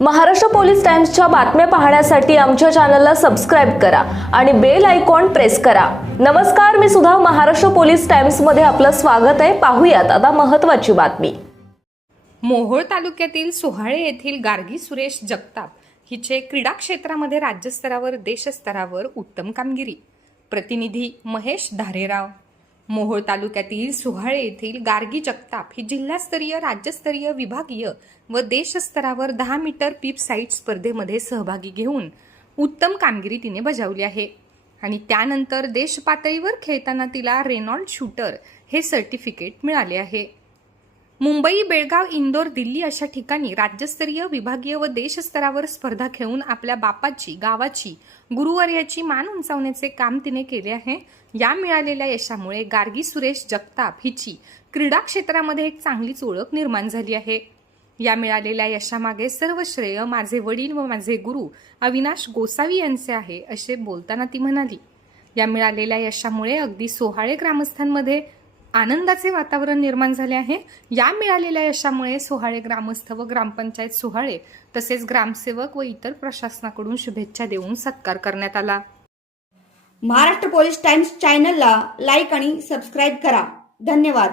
Maharashtra police टाइम्सच्या बातम्या पाहण्यासाठी आमच्या चॅनलला सबस्क्राईब करा आणि बेल आयकॉन प्रेस करा. नमस्कार मी सुद्धा महाराष्ट्र पोलीस टाइम्समध्ये आपलं स्वागत आहे. पाहूयात आता महत्त्वाची बातमी. मोहोळ तालुक्यातील सोहाळे येथील गार्गी सुरेश जगताप हिचे क्रीडा क्षेत्रामध्ये राज्यस्तरावर देशस्तरावर उत्तम कामगिरी. प्रतिनिधी महेश धारेराव. मोहोळ तालुक्यातील सुहाळे येथील गार्गी जगताप ही जिल्हास्तरीय राज्यस्तरीय विभागीय व देशस्तरावर दहा मीटर पीप साईट स्पर्धेमध्ये सहभागी घेऊन उत्तम कामगिरी तिने बजावली आहे. आणि त्यानंतर देशपातळीवर खेळताना तिला रेनॉल्ड शूटर हे सर्टिफिकेट मिळाले आहे. मुंबई बेळगाव इंदोर दिल्ली अशा ठिकाणी राज्यस्तरीय विभागीय व देशस्तरावर स्पर्धा खेळून आपल्या बापाची गावाची गुरुवर्याची मान उंचावण्याचे काम तिने केले आहे. या मिळालेल्या यशामुळे गार्गी सुरेश जगताप हिची क्रीडा क्षेत्रामध्ये एक चांगलीच ओळख निर्माण झाली आहे. या मिळालेल्या यशामागे सर्व श्रेय माझे वडील व माझे गुरु अविनाश गोसावी यांचे आहे असे बोलताना ती म्हणाली. या मिळालेल्या यशामुळे अगदी सोहाळे ग्रामस्थांमध्ये आनंदाचे वातावरण निर्माण झाले आहे. या मिळालेल्या यशामुळे सोहाळे ग्रामस्थ व ग्रामपंचायत सोहाळे तसेच ग्रामसेवक व इतर प्रशासनाकडून शुभेच्छा देऊन सत्कार करण्यात आला. महाराष्ट्र पोलीस टाइम्स चॅनलला लाईक आणि सबस्क्राईब करा. धन्यवाद.